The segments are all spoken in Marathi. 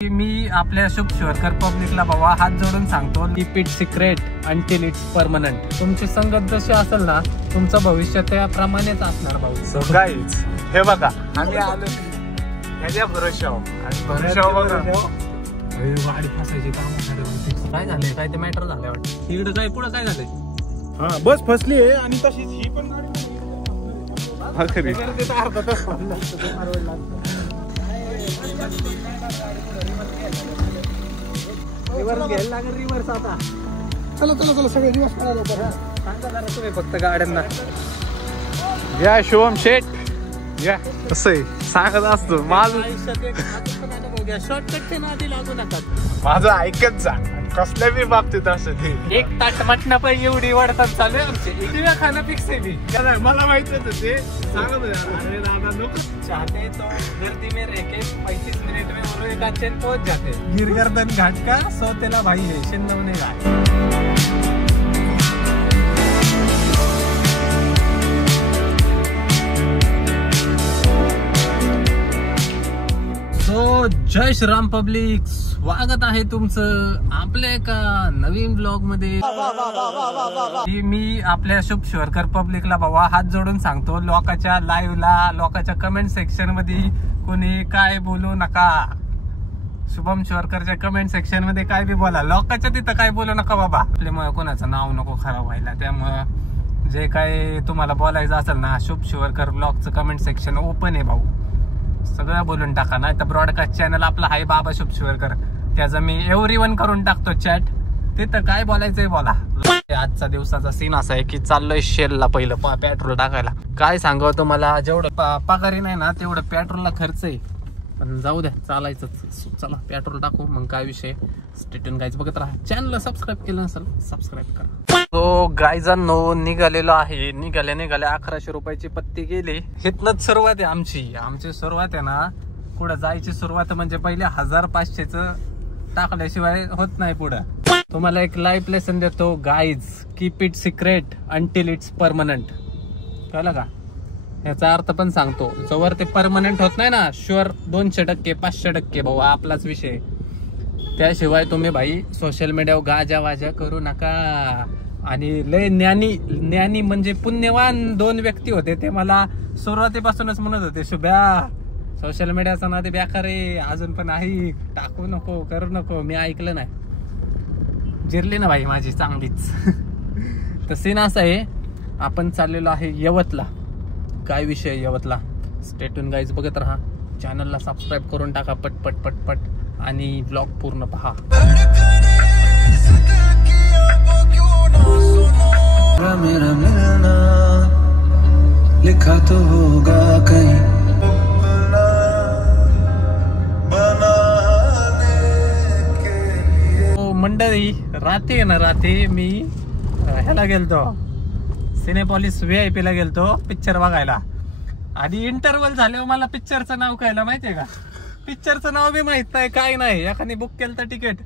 मी आपल्या शुभ शिवरकर पब्लिकला बाबा हात जोडून सांगतो, keep it secret until it's permanent. तुमची संगत जशी असेल ना, तुमचं भविष्य त्याप्रमाणेच असणार भाऊ. सो गाईज, हे बघा आम्ही आलो ह्याच्या भरोशावर आणि भरोशावर गाडी फसायची काम काय झालंय, काय ते मॅटर झालंय वाटतं. इकडे काय पुढे काय झालंय. हा बस फसली आहे आणि तशीच ही पण गाडी खरी रिव्हर्स घ्यायला लागेल. रिव्हर्स आता चला चला चला सगळे दिवस करायला सांगा जरा तुम्ही फक्त गाड्यांना. या शुभम शेठ या कसं आहे सांगत असतो माझं आयुष्यात एक अनुभव घ्या, शॉर्टकटच्या नादी लागू नका. माझं ऐकत जा कसल्या बी बाबतीत असं ते. एक ताट मटणा पण एवढी वाढतात चालू आहे आमचे. इथे खाणं फिक्स आहे. मी मला माहित होतं ते सांगत अरे दादा नको चाहते तो जल्दी में रह के 35 मिनट में और एक चैन पहुंच जाते. गिरगर्दन घाट का सौतेला भाई है शिंदवणे घाट. जय श्रीराम पब्लिक, स्वागत आहे तुमचं आपल्या एका नवीन ब्लॉग मध्ये. मी आपल्या शुभ शिवरकर पब्लिकला बाबा हात जोडून सांगतो, लोकांच्या लाईव्हला लोकांच्या कमेंट सेक्शन मध्ये कोणी काय बोलू नका. शुभम शिवरकरच्या कमेंट सेक्शन मध्ये काय बी बोला, लोकांच्या तिथं काय बोलू नका बाबा. आपल्यामुळे कोणाचं नाव नको खराब व्हायला. त्यामुळं जे काय तुम्हाला बोलायचं असेल ना, शुभ शिवरकर ब्लॉगचं कमेंट सेक्शन ओपन आहे भाऊ. सगळं बोलून टाका. नाही तर ब्रॉडकास्ट चॅनल आपला आहे बाबा शुभ शिवरकर, त्याचं मी एव्हरीवन करून टाकतो चॅट. तिथं काय बोलायचंय बोला. आजचा दिवसाचा सीन असा आहे की चाललोय शेलला पहिलं पेट्रोल टाकायला. काय सांगावं तुम्हाला, जेवढं पगारी नाही ना तेवढं पेट्रोलला खर्च आहे. पण जाऊ द्या, चालायचं. चला पेट्रोल टाकू, मग काय विषय. स्टेटन गाईज बघत राहा. चॅनलला सबस्क्राईब केलं नसेल सबस्क्राईब करा. तो गायजांनो निघालेलो आहे. निघाल्या 1100 रुपयाची पत्ती गेली. इथनच सुरुवात आहे आमची सुरुवात आहे ना. पुढे जायची सुरुवात म्हणजे पहिले 1500च टाकल्याशिवाय होत नाही पुढं. तुम्हाला एक लाईफ लेसन देतो guys, keep it secret until it's permanent. कळलं का? याचा अर्थ पण सांगतो. जोवर ते परमनंट होत नाही ना, शुअर 200%, 500% भाऊ आपलाच विषय. त्याशिवाय तुम्ही भाई सोशल मीडियावर गाजा वाजा करू नका. आणि लय ज्ञानी म्हणजे पुण्यवान 2 व्यक्ती होते, ते मला सुरुवातीपासूनच म्हणत होते, शुभ्या सोशल मीडियाचा नादी बेकार आहे, अजून पण आहे, टाकू नको, करू नको. मी ऐकलं नाही. जिरली ना भाई माझी चांगलीच. तर सीन असा आहे, आपण चाललेलो आहे यवतला. काय विषय यवतला. स्टेटून गाईज बघत राहा. चॅनलला सबस्क्राईब करून टाका पटपट पटपट आणि ब्लॉग पूर्ण पहा. मेरा मिलना लिखा तो होगा कहीं. मंडळी रात्री ना, रात्री मी ह्याला गेलतो सिनेपॉलिस VIP ला गेलतो पिक्चर बघायला. आधी इंटरव्हल झाल्यावर मला पिक्चरचं नाव कळलं माहितीये का. पिक्चरचं नाव बी माहित नाही काय नाही. एखादी बुक केलं तर तिकीट.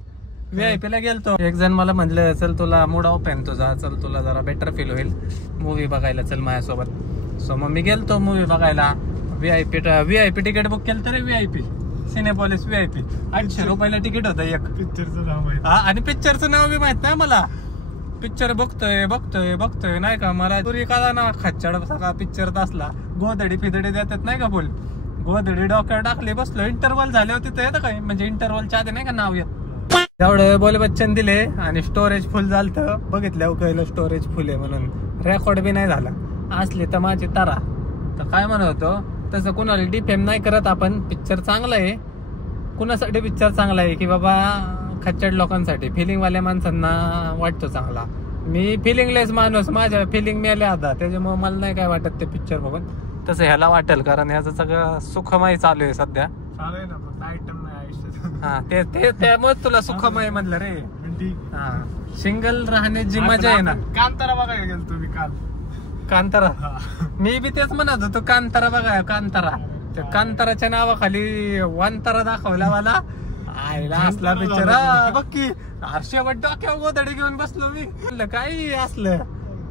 VIP ला गेलतो. एक जण मला म्हणलं चल तुला मूड ऑफ आहे तुझा, चल तुला जरा बेटर फील होईल, मूवी बघायला चल माझ्यासोबत. सो मग मी गेलतो मूवी बघायला. VIP तिकीट बुक केलं तर VIP सिनेपॉलिस VIP 800 रुपयाला तिकीट होतं एक. पिक्चरचं नाव आहे आणि पिक्चरचं नाव बी माहित नाही मला. पिक्चर बघतोय नाही का, मला तुरी काला ना खच्चड सगळा पिक्चर असला. गोधडी फिदडी देतात नाही का फुल, गोधडी डोक्यावर टाकले बसलो. इंटरव्हल झाले होते तर येतं काय, म्हणजे इंटरव्हलच्या आधी नाही का नाव येत. तेवढं बोल बच्चन दिले आणि स्टोरेज फुल झालं. बघितलं कळलं स्टोरेज फुल आहे म्हणून. रेकॉर्ड बी नाही झाला. असले तर माझी तारा. तर काय म्हणत होतो, तसं कुणाला डिफेम नाही करत आपण. पिक्चर चांगला आहे. कुणासाठी पिक्चर चांगला आहे की बाबा खच्चड लोकांसाठी, फिलिंगवाल्या माणसांना वाटतो चांगला. मी फिलिंगलेस माणूस, माझ्या फिलिंग मेल्या आता, त्याच्यामुळे मला नाही काय वाटत ते पिक्चर बघून. तसं ह्याला वाटेल, कारण ह्याचं सगळं सुखमय चालू आहे सध्या. हा ते त्यामुळे तुला सुखमय म्हणलं रे. हा सिंगल राहण्याची मजा आहे ना. कांतारा बघायला गेलो तुम्ही काल. कांतारा मी बी तेच म्हणत होतो, कांतारा बघा कांतारा. त्या कांताराच्या नावाखाली वांतारा दाखवला मला. आईला असला पिक्चर बघ की. शेवट डोक्यावर गोधडी घेऊन बसलो मी. काही असलं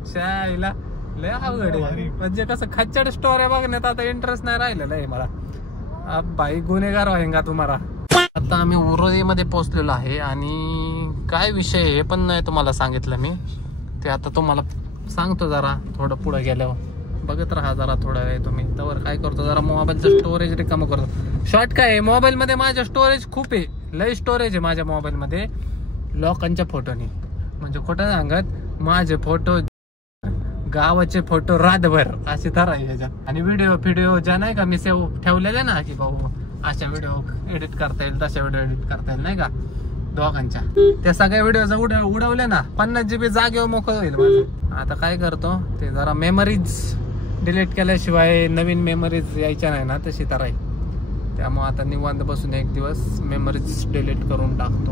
शाईला लय अवघड आहे. म्हणजे कसं खच्चड स्टोऱ्या बघण्यात आता इंटरेस्ट नाही राहिलेला आहे मला. अब भाई गुन्हेगार होएगा तुम्हारा. आता आम्ही उरोळीमध्ये पोहोचलेलो आहे आणि काय विषय हे पण नाही तुम्हाला सांगितलं मी, ते आता तुम्हाला सांगतो जरा थोडं पुढे गेल्यावर. बघत राहा जरा थोडा वेळ तुम्ही. तर काय करतो जरा मोबाईलचं स्टोरेज रिकामं करतो. शॉर्ट काय आहे, मोबाईलमध्ये माझ्या स्टोरेज खूप आहे, लय स्टोरेज आहे माझ्या मोबाईलमध्ये लोकांच्या फोटोनी. म्हणजे खोटं सांगत, माझे फोटो गावाचे फोटो रातभर असे तर आहे याच्यात. आणि व्हिडिओ ज्या नाही का मी सेव्ह ठेवलेले ना की भाऊ अशा व्हिडिओ एडिट करता येईल, तशा व्हिडिओ एडिट करता येईल नाही का दोघांच्या, त्या सगळ्या व्हिडिओचा उडवले ना 50 GB जागेवर मोकळं होईल माझं. आता काय करतो ते जरा मेमरीज डिलीट केल्याशिवाय नवीन मेमरीज यायच्या नाही ना तशी तर आहे. त्यामुळे आता निवांत बसून एक दिवस मेमरीज डिलीट करून टाकतो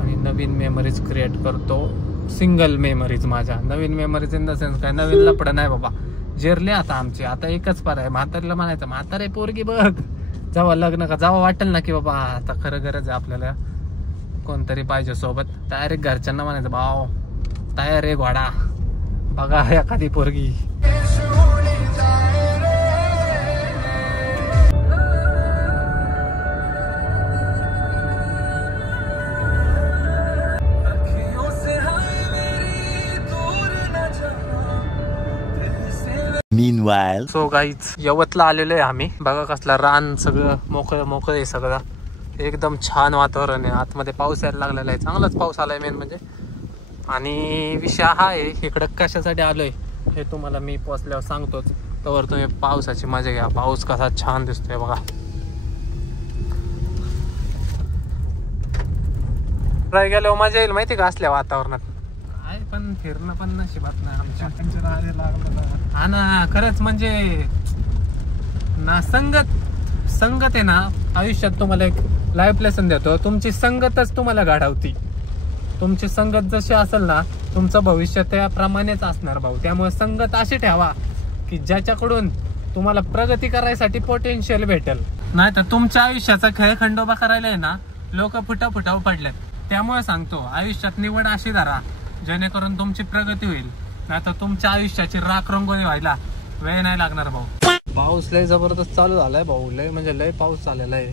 आणि नवीन मेमरीज क्रिएट करतो. सिंगल मेमरीज माझ्या नवीन मेमरीज इन द सेन्स काय नवीन लपडं नाही बाबा, जेरले आता आमची. आता एकच पार आहे, म्हातारीला म्हणायचं म्हातारे पोरगी बघ, जेव्हा लग्न का जेव्हा वाटेल ना की बाबा आता खरं गरज आहे आपल्याला कोणतरी पाहिजे सोबत, डायरेक्ट घरच्यांना म्हणायचं भाव तयार आहे घोडा, बघा एखादी पोरगी. Meanwhile, सो गाईज यवतला आलेलो आहे आम्ही. बघा कसला रान, सगळं मोकळं आहे सगळं, एकदम छान वातावरण आहे. आतमध्ये पाऊस यायला लागलेला आहे, चांगलाच पाऊस आलाय मेन म्हणजे. आणि विषय हा आहे इकडं कशासाठी आलोय हे तुम्हाला मी पोचल्यावर सांगतोच, तर तुम्ही पावसाची मजा घ्या. पाऊस कसा छान दिसतोय बघा. राय गेल्यावर मजा येईल माहिती का असल्या वातावरणात. काय पण फिरणं पण नशिबात नाही आमच्या. हा ना, खरंच म्हणजे ना संगत आहे ना आयुष्यात. तुम्हाला एक लाईफ लेसन देतो, तुमची संगतच तुम्हाला घडवती. तुमची संगत जशी असेल ना तुमचं भविष्य त्याप्रमाणेच असणार भाऊ. त्यामुळे संगत अशी ठेवा की ज्याच्याकडून तुम्हाला प्रगती करायसाठी पोटेन्शियल भेटेल. नाही तर तुमच्या आयुष्याचा खेळ खंडोबा करायला आहे ना लोक फुटाफुटाव पडलेत. त्यामुळे सांगतो आयुष्यात निवड अशी धरा जेणेकरून तुमची प्रगती होईल, नाही तर तुमच्या आयुष्याची राख रंगोळी व्हायला वेळ नाही लागणार भाऊ. पाऊस लय जबरदस्त चालू झालाय भाऊ, लय म्हणजे लय पाऊस झालेला आहे,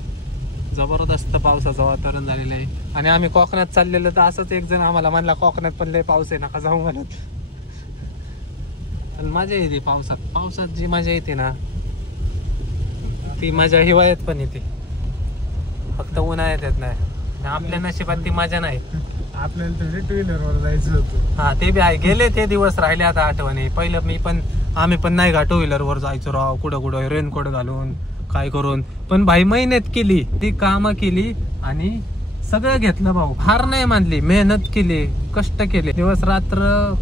जबरदस्त पावसाचं वातावरण झालेलं आहे. आणि आम्ही कोकणात चाललेलं तर असंच एक जण आम्हाला म्हणला कोकणात पण लय पाऊस आहे नका जाऊ म्हणत. मजा येते पावसात जी मजा येते ना ती मजा हिवाळ्यात पण येते, फक्त उन्हाळ्यात येत नाही. आपल्या नशिबात ती मजा नाही. आपल्याला तर 2 व्हीलरवर जायचं होतं. हा ते बी आहे, गेले ते दिवस राहिले आता आठवणी. पहिलं आम्ही पण नाही का 2 व्हीलरवर जायचो राव, कुठं रेनकोट घालून काय करून. पण भाई मेहनत केली, ती कामं केली आणि सगळं घेतलं भाऊ. हार नाही मानली, मेहनत केली, कष्ट केले, दिवस रात्र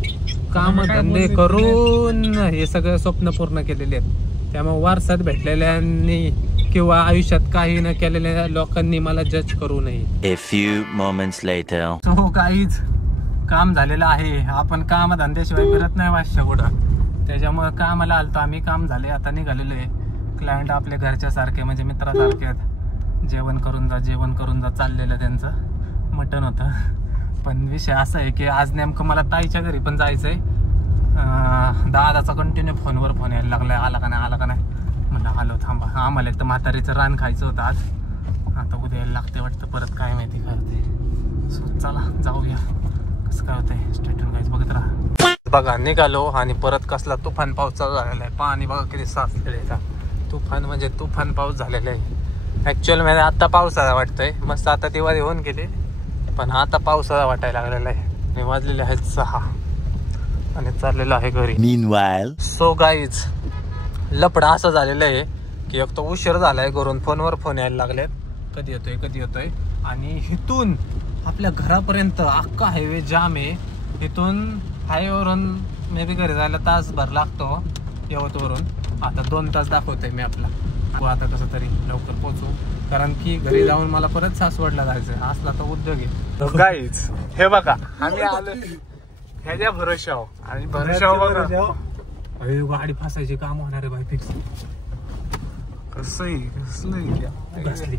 काम धंदे करून हे सगळं स्वप्न पूर्ण केलेले आहेत. त्यामुळे वारसात भेटलेल्यांनी किंवा आयुष्यात काही न केलेल्या लोकांनी मला जज करू नये. A few moments later. So काहीच काम झालेलं आहे. आपण काम धंद्याशिवाय फिरत नाही वाशा कुठं, त्याच्यामुळे कामाला आलतो आम्ही. काम झाले, आता निघालेलो आहे. क्लायंट आपले घरच्या सारखे म्हणजे मित्रासारखे आहेत. जेवण करून जा चाललेलं त्यांचं मटण होतं. पण विषय असा आहे की आज नेमकं मला ताईच्या घरी पण जायचंय. दादाचा कंटिन्यू फोनवर फोन यायला लागलाय, आला का नाही. म्हणलं आलो थांबा, आम्हाला एक तर म्हातारीचं रान खायचं होतं आज. आता उद्या यायला लागते वाटतं परत, काय माहिती काय होते. सो चला जाऊया, कसं काय होतंय स्टेटून गाईज बघत राहा. बघा निघालो आणि परत कसला तुफान पाऊस चालू झालेला आहे. पाणी बघा किती साचलेलं आहे. तुफान म्हणजे तुफान पाऊस झालेला आहे. ऍक्च्युअल मध्ये आता पावसाळा वाटतोय मस्त. आता दिवाळी होऊन गेली पण आता पावसाळा वाटायला लागलेला आहे. आणि वाजलेले आहेत 6 आणि चाललेलं आहे घरी. Meanwhile. सो गाईज लपडा असं झालेलं आहे की एक तो उशीर झालाय, घरून फोनवर फोन यायला लागलेत, कधी येतोय. आणि इथून आपल्या घरापर्यंत अख्खा हायवे जाम आहे. इथून हायवेवरून मे बी घरी जायला तासभर लागतो यवतवरून. आता 2 तास दाखवतोय मी आपला. आता कसं तरी लवकर पोहोचू, कारण की घरी जाऊन मला परत सासवडला जायचंय. असला तर उद्योग आहे. गाईज हे बघा आम्ही आलो ह्याच्या भरोशावर आणि भरोशावर गाडी फासायची काम होणार आहे बाई फिक्स. कसं घासली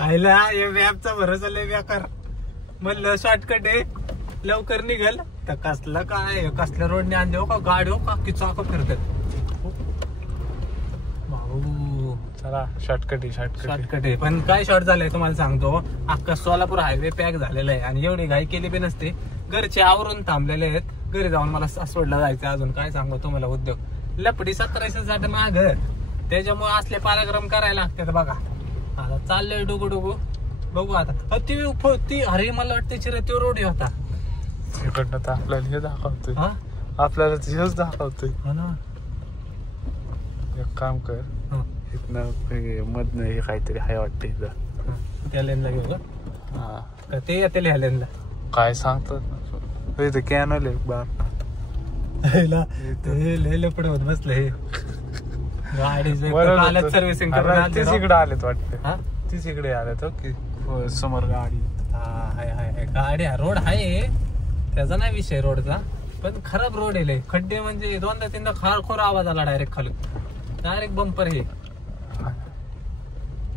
आईला या मॅपचा भरोसा लय बेकार. म्हणलं शॉर्टकट आहे लवकर निघल तर कसलं काय, कसल्या रोडने आणले हो का गाडी, हो का की चाक फिरतात भाऊ. चला शॉर्टकट आहे. पण काय शॉर्ट झालंय तुम्हाला सांगतो, अख्खा सोलापूर हायवे पॅक झालेला आहे आणि एवढी घाई केली बी नसते. घरचे आवरून थांबलेले आहेत, घरी जाऊन मला सासवडला जायचं. अजून काय सांगू तुम्हाला, उद्योग लपडी 1700 माग, त्याच्यामुळे असले पराक्रम करायला लागतात बघा. आता चाललंय डुगू बघू आता. ती अरे मला वाटतं चिरा तो रोड होता इकडनं तर आपल्याला हे दाखवतोय, आपल्याला हेच दाखवतोय. एक काम कर, इथनं मधनं हे काहीतरी हाय वाटतं इथं, त्या लेनला घेऊ का ते येते ह्या लेनला काय सांगतात. इथं कॅनल आहे बार, लपड होत बसलं हे गाडी सर्व्हिसिंग तीच इकडे आलेत वाटतं, तीच इकडे आलेत. ओके समोर गाडी गाडी रोड आहे त्याचा नाही विषय रोडचा, पण खराब रोड आहे. खड्डे म्हणजे 2-3दा खारखोर आवाज आला डायरेक्ट खाली, डायरेक्ट बंपर. हे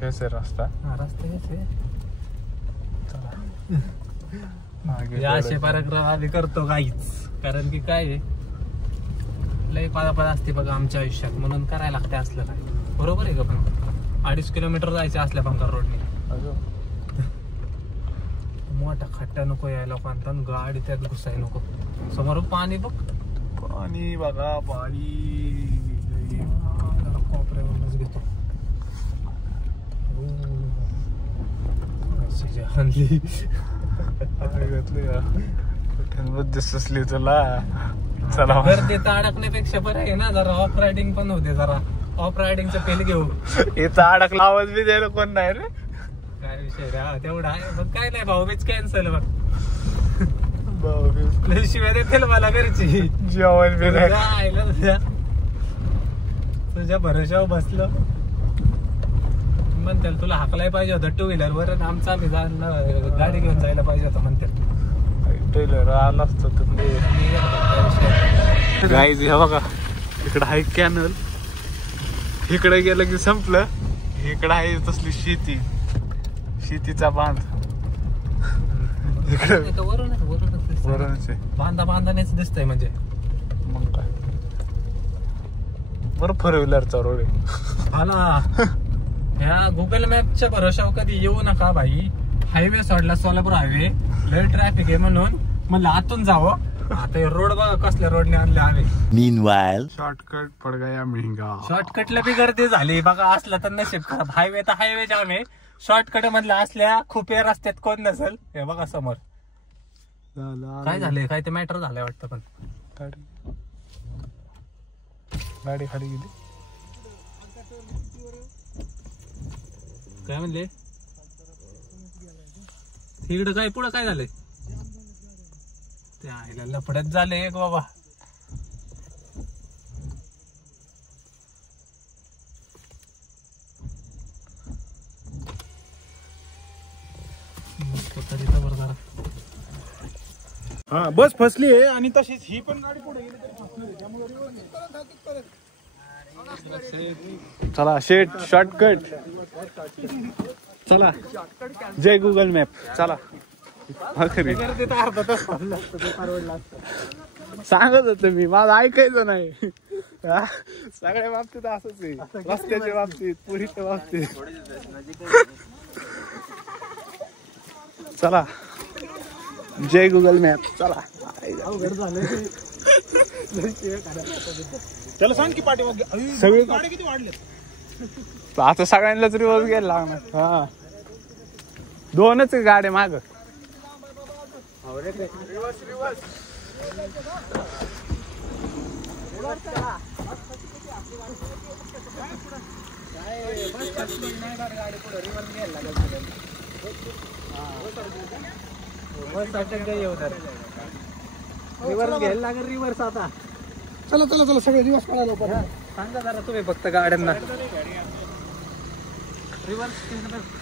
हेच आहे रस्ता, रस्ता हेच आहे. असे पराक्रम आम्ही करतो काहीच, कारण की काय लय पाळापळ असते बघा आमच्या आयुष्यात, म्हणून करायला लागते असलं काय. बरोबर आहे का? पण 2.5 किलोमीटर जायचं असल्या बंकर रोडने. मोठा खड्डा नको यायला लोकांना, गाडी त्यात घुसाय नको. समोर पाणी बघ, पाणी बघा, पाणी कोपऱ्यावरूनच घेतो. हल्ली सुचली तुला. चला गर्दीत अडकण्यापेक्षा बरं आहे ना, जरा ऑफ रायडिंग पण होते. जरा ऑफ रायडिंगचं पेल घेऊ. इथं अडकला आवाज बी द्यायला कोण नाही रे. काय विषय तेवढा आहे. मग काय नाही भाऊ, मीच कॅन्सल बघ. शिवाय देतील मला घरची जेवण बी तुझ्या भरोशावर बसलं म्हणते, तुला हाकलाय पाहिजे होतं 2 व्हीलर वर, आमचा आम्ही गाडी घेऊन जायला पाहिजे होतं म्हणते. ट्रेलर आला असतो गाईज. हे बघा इकडं आहे कॅनल, इकडे गेलं की संपलं. इकडं आहे तसली शेतीचा बांध. बांधानेच दिसतंय म्हणजे. मग काय बरं, 4 व्हीलरचा रोड आहे. हा ना, ह्या गुगल मॅपच्या भरोशावर कधी येऊ नका भाई. हायवे सोडला सोलापूर हायवे, लय ट्रॅफिक आहे म्हणून म्हणलं आतून जावं. आता रोड बघा कसल्या रोडने आणले हवे. Meanwhile, शॉर्टकट पड गया महंगा. शॉर्टकटला बी गर्दी झाली बघा. असला तर नशीब खराब. हायवे तर हायवे जाम आहे, शॉर्टकट मधला असल्या खुपे रस्त्यात कोण नसेल. हे बघा समोर काय झालंय, काय ते मॅटर झालंय वाटतं. पण गाडी खाली गेली. काय म्हणले इकडं, काय पुढं काय झालंय? ते आईला लफड्यात झाले एक बाबा. हा बस फसली आहे आणि तशीच ही पण गाडी पुढे गेली तरी फसणार. चला शेट शॉर्टकट. चला जय गुगल मॅप. चला खरी सांगत होत मी, माझं ऐकायचं नाही. सगळ्या बाबतीत असंच आहे, रस्त्याच्या बाबतीत, पुरीच्या बाबतीत. चला जय गुगल मॅप. चला त्याला सांग की पाठी सगळी गाडी किती वाढले आता, सगळ्यांनाच रिवर्स घ्यायला लागणार. हा 2च गाड्या माग. रिव्हर्स घ्यायला लागेल. रिव्हर्स आता चला चला चला सगळे दिवस काढायला. सांगा जरा तुम्ही फक्त गाड्यांना. रिव्हर्स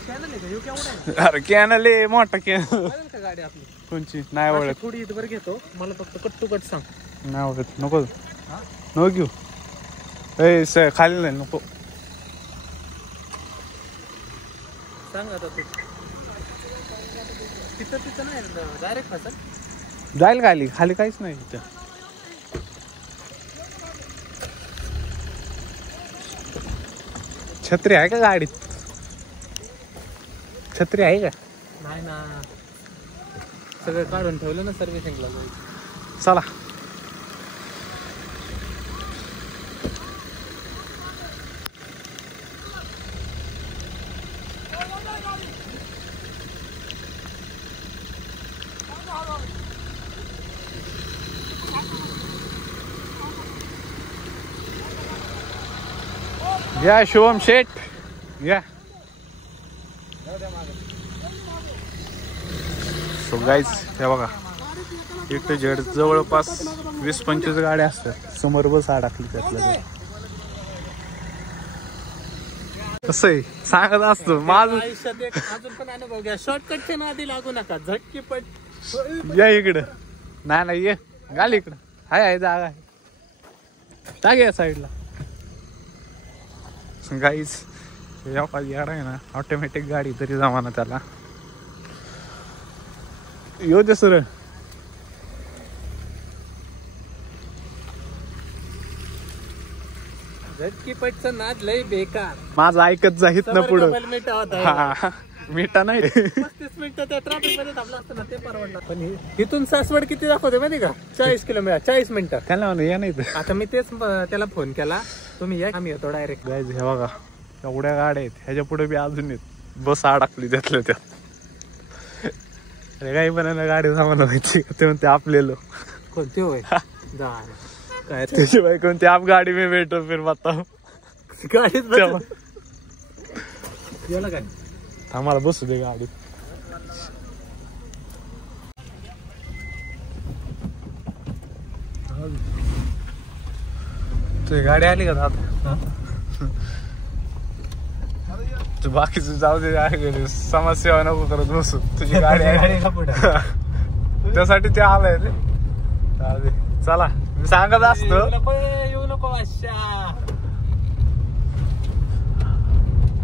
कॅनल आहे का? केवढा अरे कॅनल आहे मोठा कॅनल. का गाडी आपली कोणची नाही ओळख. थोडी इथवर घेतो, मला फक्त कट टू कट सांग. नाही ओळख. नको नको घेऊ. ए खाली नाही नको. सांग आता तू. तिथं नाही डायरेक्ट फसत जाईल खाली. खाली काहीच नाही तिथं. छत्री आहे का गाडीत? छत्री आहे का? नाही ना, सगळं काढून ठेवलं ना सर्व्हिसिंगला. चला या शुभम शेठ या. सो गाईज हे बघा, एक जेड जवळपास 20-25 गाड्या असतात. समोर बस अडकली त्यातल्या. कसं आहे सांगत असतो माझं आयुष्यात एक अजून पण अनुभव घ्या, शॉर्टकटच्या नादी लागू नका, झटकीपट. या इकडं. नाही ये घाल इकडं. आहे जागा आहे, टाक या साईडला. गाईज याड आहे ना, ऑटोमॅटिक गाडी तरी जमाना त्याला. येऊ दे सर. झटकीपटचा नाद लय बेकार. माझं ऐकत जाहीत ना पुढं. मिनिटं मिठा नाही. 35 मिनिटं त्या ट्रॅफिक मध्ये थांबला असतं ना, ते परवडलं. पण इथून सासवड किती दाखवते माहिती का? 40 किलोमीटर, 40 मिनिटं. त्याला म्हणून या नाही तर. आता मी तेच त्याला फोन केला, तुम्ही या, आम्ही येतो डायरेक्ट. गाईज हे बघा, एवढ्या गाड्या आहेत, ह्याच्या पुढे बी अजून येत. बस अडकली त्यातल्या त्यात. अरे काही पण गाडी सामान व्हायची ते म्हणते आपलेलो. कोणते होय? काय त्याची बाई कोणती आप गाडी में बैठो फिर बताओ. गाडीत गेला काय? आम्हाला बसू दे गाडीत. तुझी गाडी आली का दादा? तू बाकीच जाऊ दे, समाजसेवा नको करत बसू. तुझी गाडी आहे त्यासाठी ते आलाय रे. चला मी सांगत असतो. येऊ नको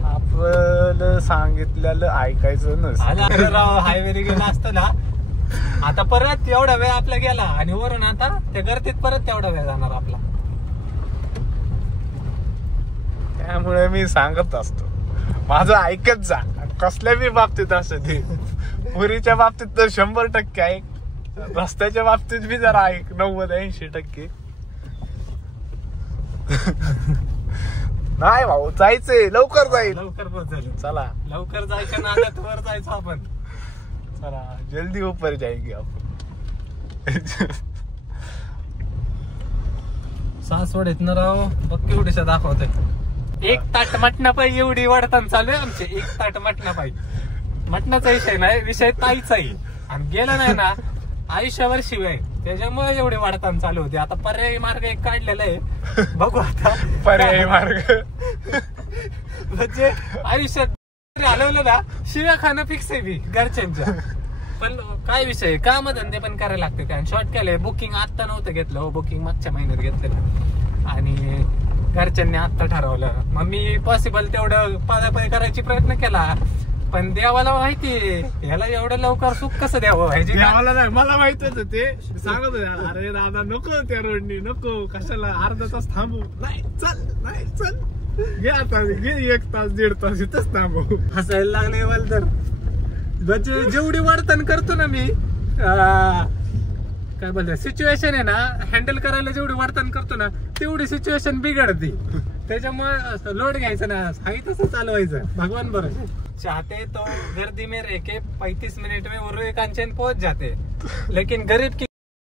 आपलं सांगितलेलं ऐकायचं नसतं. हायवे गेला असतं ना, आता परत एवढा वेळ आपला गेला, आणि वरून आता त्या गर्दीत परत तेवढा वेळ जाणार आपला. त्यामुळे मी सांगत असतो, माझं ऐकत जा. कसल्या बी बाबतीत असं ते, पुरीच्या बाबतीत तर 100% ऐक, रस्त्याच्या बाबतीत बी जरा ऐक 90-80%. नाही भाऊ, जायचंय, लवकर जाईल. लवकर पोहोचल. चला लवकर जायचं ना, आता वर जायचं आपण. चला जल्दी ऊपर जाएंगे आपण. सासवड इथनं राव बघ केवढीशा दाखवते. एक ताट मटणा पाहिजे एवढी वाढताना चालू आहे आमचे. एक ताट मटणा पाहिजे. मटणाचा विषय नाही, विषय ताईचाही. आणि गेला नाही ना आयुष्यावर शिवाय, त्याच्यामुळे एवढे वाढताना चालू होते. आता पर्यायी मार्ग एक काढलेला आहे, बघू आता पर्यायी मार्ग. म्हणजे आयुष्यात हलवलं ना, शिव्या खाणं फिक्स आहे बी घरच्यांच्या. पण काय विषय, काम धंदे पण करायला लागते. काय शॉर्ट केलंय. बुकिंग आत्ता नव्हतं घेतलं, बुकिंग मागच्या महिन्यात घेतलेलं, आणि घरच्यांनी आत्ता ठरवलं. मग मी पॉसिबल तेवढं पादापाई करायची प्रयत्न केला, पण देवाला माहिती याला एवढं लवकर सुख कसं द्यावं पाहिजे. नाही, मला माहित होतं ते. सांगत होते, अरे दादा नको त्या रोडनी, नको, कशाला अर्धा तास थांबू. नाही चल घे आता, घे 1 तास 1.5 तास इथंच थांबू. हसायला लागले मला तर. जेवढी वर्तन करतो ना मी, काय बोलतो, सिच्युएशन आहे ना हँडल करायला जेवढी वर्तन करतो ना, तेवढी सिच्युएशन बिघडते. त्याच्यामुळे लोड घ्यायचं ना, हाही तसं चालवायचं. भगवान बरोबर चाहते तो गर्दी में रह के 35 मिनट में उरुई कांचन पहुंच जाते, लेकिन गरीब की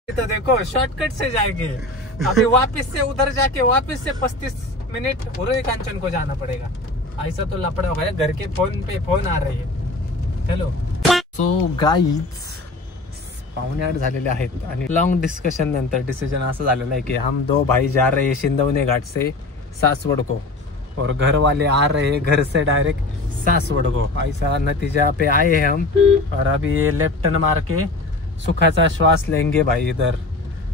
तो देखो शॉर्टकट से जाएंगे. अभी वापस से उधर जाके वापस से 35 मिनट उरुई कांचन को जाना पड़ेगा. ऐसा तो लफड़ा हो गया. घर के फोन पे फोन आ रही है. हॅलो. सो गाईज 7:45 झालेले आहेत, आणि लॉन्ग डिस्कशन नंतर डिसीजन असं झालेलं आहे की हम 2 भाई जा रहे हैं सिंधवनी घाट से सासवड़ को, और घर वाले आ रहे हैं घर से डायरेक्ट सासवड़ को. ऐसा नतीजा पे आए हैं हम, और अभी ये लेफ्ट टर्न मार के सुखाचा श्वास लेंगे भाई. इधर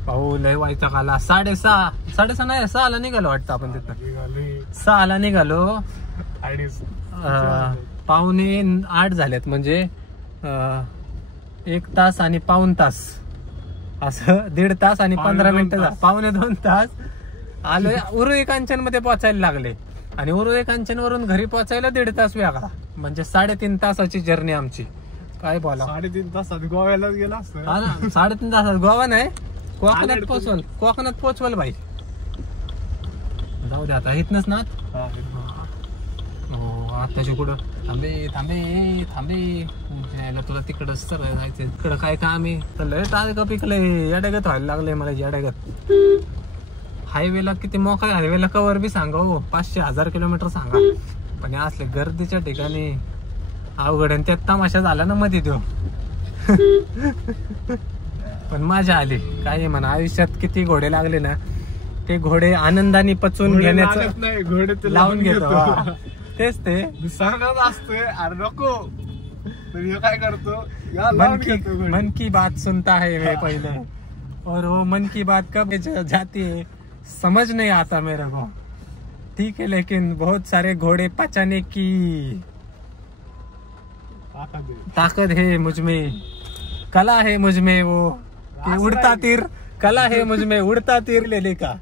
भाऊ लय व्हायचा काला. 6:30 नाही 6ला निघालो वाटतं आपण तिथं. 6ला निघालो, 7:45 झालेत. म्हणजे 1 तास आणि 1.25 तास, असं 1.5 तास आणि 15 मिनिटं, 1.25 तास आलो. उरुई कांचन मध्ये पोहोचायला लागले. आणि उरुळे कांचन वरून घरी पोहोचायला 1.5 तास वेगळा, म्हणजे 3.5 तासाची जर्नी आमची. काय बोला, 3.5 तासात गोव्यालाच गेला असतं. 3.5 तासात गोवा नाही, कोकणात पोचवल भाई. जाऊ दे आता, इथनच ना. हो आताशी कुठं थांबे तुला तिकडं सरळ जायचंय. तिकडं काय काम आहे तर लय टाळगं पिकलंय, येड्यागत व्हायला लागलंय मला येड्यागत. हायवेला किती मोकळ्या हायवेला कवर बी सांगा हो, 500-1000 किलोमीटर सांगा, पण असले गर्दीच्या ठिकाणी अवघड. आणि त्यात तमाशा झाला ना मध्ये तो. पण मजा आली. काय म्हणा, आयुष्यात किती घोडे लागले ना, ते घोडे आनंदाने पचवून घेण्याचं नाही, घोडे ते लावून घेतो. तेच ते सांगत असतोय, अरे नको, तर हे काय करतो, मन की बात सुनता है मैं पहले, और वो मन की बात कब जाती है समझ नहीं आता मेरे को. ठीक है, लेकिन बहुत सारे घोड़े पचाने की ताकत है मुझ में, कला है मुझ में, वो उड़ता तीर, कला है मुझ में उड़ता तीर लेने का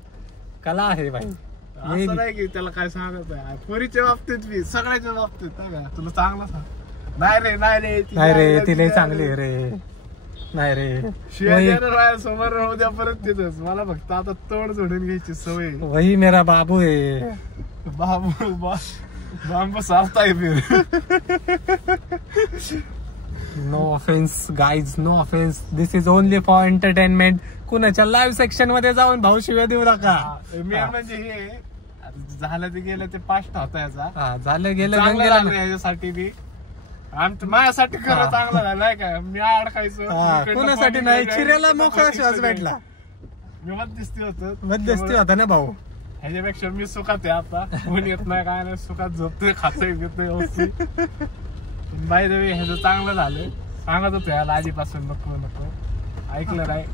कला आहे भाई. असं नाही की त्याला काय सांगत आहे, पोरीच्या बाबतीत बी सगळ्याच्या बाबतीत तुला चांगला सांग. नाही रे तिला चांगली आहे रे. नाही रे शिवाय समोर उद्या परत तिथंच. मला फक्त आता तोंड जोडून घ्यायची सवय. वही मेरा बाबू आहे. बाबू सारताय फिर. No offence guys, no offence, this is only for entertainment. कुणाच्या लाईव्ह सेक्शन मध्ये जाऊन भाऊ शिव्या देऊ नका. मेन म्हणजे हे झालं ते गेलं ते पास्ट होता याचा. झालं गेलं ह्याच्यासाठी बी माझ्यासाठी खरं चांगलं झालं नाही का. मी अडकायचो, कुणासाठी नाही, चिऱ्याला मोकळा श्वास भेटला. मी मध्यस्थी होता ना भाऊ. ह्याच्यापेक्षा मी सुखात आहे आता. कोण येत नाही काय नाही, सुखात झोपतोय, खातोय पितोय. बाय द वे ह्याचं चांगलं झालं. सांगत होतो याला आधीपासून नको नको, ऐकलं नाही,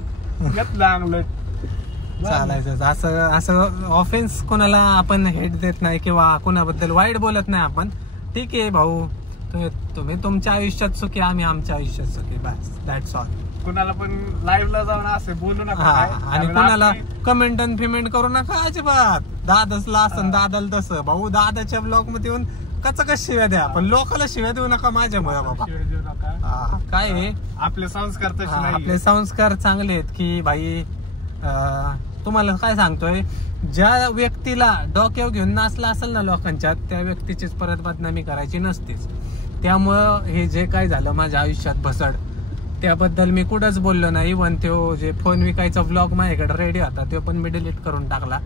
घेतलं अंगलट. चालायचं असं ऑफेन्स कोणाला आपण हेट देत नाही किंवा कोणाबद्दल वाईट बोलत नाही आपण. ठीक आहे भाऊ, तुम्ही तुमच्या आयुष्यात सुखी, आम्ही आमच्या आयुष्यात सुखी, बस दॅट्स ऑल. कुणाला पण लाईव्हला जाऊन असं बोलू नका. आणि कुणाला कमेंट आणि फिमेंट करू नका अजिबात. दादासला असं दादाला तसं. भाऊ दादाच्या ब्लॉग मध्ये येऊन कच शिव्या द्या, पण लोकांना शिव्या देऊ नका माझ्यामुळे बाबा. काय आहे, आपले संस्कार तसे नाही. आपले संस्कार चांगले आहेत की भाई. तुम्हाला काय सांगतोय, ज्या व्यक्तीला डोक्यावर घेऊन नाचला असेल ना लोकांच्या, त्या व्यक्तीचीच परत बदनामी करायची नसतेच. त्यामुळं हे जे काय झालं माझ्या आयुष्यात भसड, त्याबद्दल मी कुठंच बोललो नाही. इव्हन तो जे फोन विकायचा व्लॉग माझ्याकडे रेडी होता तो पण मी डिलीट करून टाकला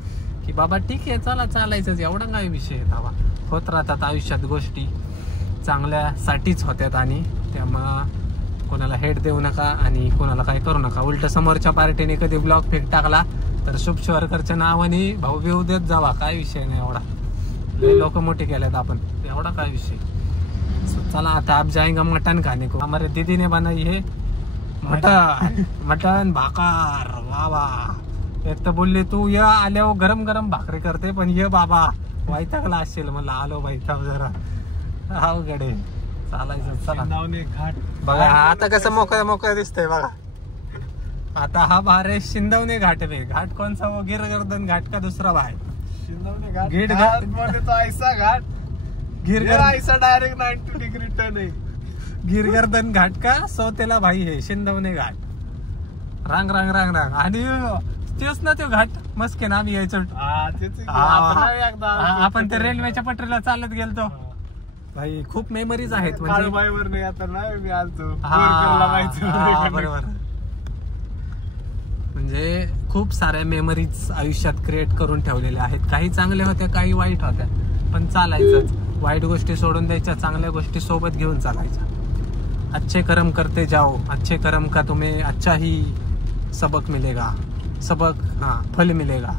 की बाबा ठीक आहे, चला चालायचंच, एवढा काय विषय आहे. बाबा होत राहतात आयुष्यात गोष्टी, चांगल्यासाठीच होत्यात. आणि त्यामुळं कोणाला हेट देऊ नका आणि कोणाला काय करू नका. उलट समोरच्या पार्टीने कधी ब्लॉग फेक टाकला तर शुभ शिवारकरच्या नावाने भाऊ बिऊ देत जावा, काय विषय नाही एवढा. लोक मोठे केलेत आपण, एवढा काय विषय. चला आता आप जाएंगे मटन खाने को. हमारे दीदी ने बनाई है मटन भाकर. वा वा. एक तर बोलले तू ये आल्यावर गरम गरम भाकरी करते, पण ये बाबा वैतागला असेल. म्हणलं आलो वैताग जरा. अवघडे चालायचं. चला घाट बघा आता कसं मोकळं मोकळं दिसतंय बघा. आता हा बारे शिंदवणे घाट आहे. घाट कोणचा, वो गिरगर्दन घाट का दुसरा भाई शिंदवणे घाट. गिर ऐसा घाट, ऐसा डायरेक्ट 90 डिग्री टर्न आहे. गिरगर्दन घाट का सौतेला भाई है शिंदवणे घाट. रांग रांग रांग रांग. आणि तेच ना तो घाट मस्के ना आम्ही यायचो. आपण ते रेल्वेच्या पटरीला चालत गेलतो भाई. खूप मेमरीज आहेत म्हणजे. बरोबर. म्हणजे खूप साऱ्या मेमरीज आयुष्यात क्रिएट करून ठेवलेल्या आहेत. काही चांगल्या होत्या, काही वाईट होत्या, पण चालायचंच. वाईट गोष्टी सोडून द्यायच्या, चांगल्या गोष्टी सोबत घेऊन चालायच्या. अच्छे कर्म करते जाओ, अच्छे कर्म का तुम्हें अच्छा ही सबक मिलेगा, फल मिलेगा.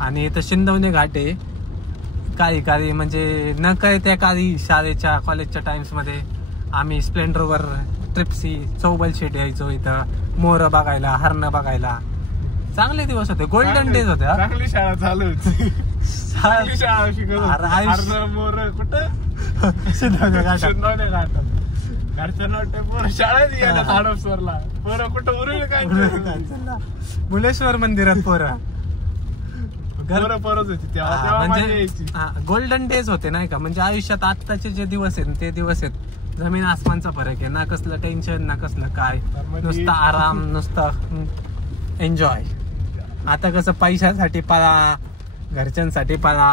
आणि इथं शिंदवणे घाट आहे. काही म्हणजे न कळत्या काही शाळेच्या कॉलेजच्या टाइम्स मध्ये आम्ही स्प्लेंडरवर ट्रिप्सी चौबल शेट यायचो. इथं मोर बघायला, हरण बघायला. चांगले दिवस होते, गोल्डन डेज होते. चांगली शाळा चालू होती. शाळा शिकत मोर कुठं शिंदवणे घाटात. घरच्या नोटे पोरं शाळेत गेला ताडपसरला. पोरं कुठं उरलं काय, मुलेश्वर मंदिरात पोरं. पोरं परत होती तेव्हा मजा यायची. म्हणजे गोल्डन डेज होते नाही का. म्हणजे आयुष्यात आत्ताचे जे दिवस आहेत ते दिवस आहेत जमीन आसमानचा फरक आहे. ना कसलं टेन्शन ना कसलं काय, नुसता आराम, नुसतं एन्जॉय. आता कसं पैशासाठी पाळा, घरच्यांसाठी पाळा,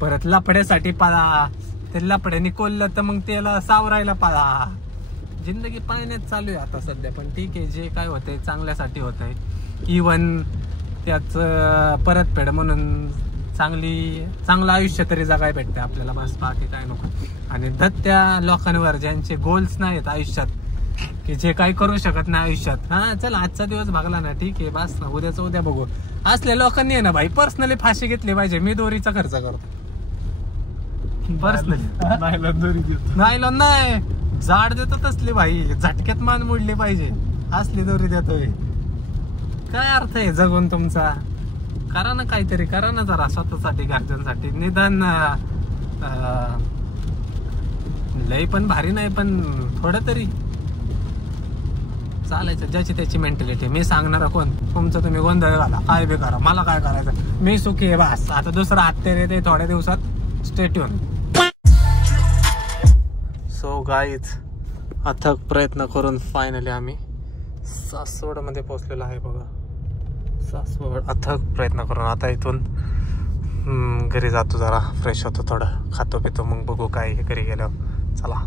परत लफड्यासाठी पाळा, ते लफड्याने कोल्लं तर मग त्याला सावरायला पाळा. जिंदगी पाळण्यात चालू आहे आता सध्या. पण ठीक आहे, जे काय होतंय चांगल्यासाठी होतंय. इवन त्याच परतफेड म्हणून चांगलं आयुष्य तरी जगाय भेटते आपल्याला, बस बाकी काय नको. आणि त्या लोकांवर ज्यांचे गोल्स नाहीत आयुष्यात, की जे काही करू शकत नाही आयुष्यात, हा चल आजचा दिवस भागला ना ठीक आहे बस ना, उद्याचं उद्या बघू, असल्या लोकांनी आहे ना भाई पर्सनली फाशी घेतली पाहिजे. मी दोरीचा खर्च करतो पर्सनली. नाही झाड देतो तसली भाई, झटक्यात मान मोडली पाहिजे असली दोरी देतोय. काय अर्थ आहे जगून तुमचा? करा ना काहीतरी, करा ना जरा स्वतःसाठी, घरच्यांसाठी. निदान लय पण भारी नाही पण थोडं तरी चालायचं. ज्याची त्याची मेंटॅलिटी. मी सांगणार कोण? तुमचं तुम्ही गोंधळ घाला, काय बी करा, मला काय करायचं, मी सुखी आहे बस. आता दुसरा हत्यार येते थोड्या दिवसात, स्टे ट्यून. सो गाईज, अथक प्रयत्न करून फायनली आम्ही सासवड मध्ये पोहोचलेलो आहे बघा. सासवड, अथक प्रयत्न करून आता इथून घरी जातो, जरा फ्रेश होतो, थोडं खातो पितो, मग बघू काय घरी गेल्यावर. चला.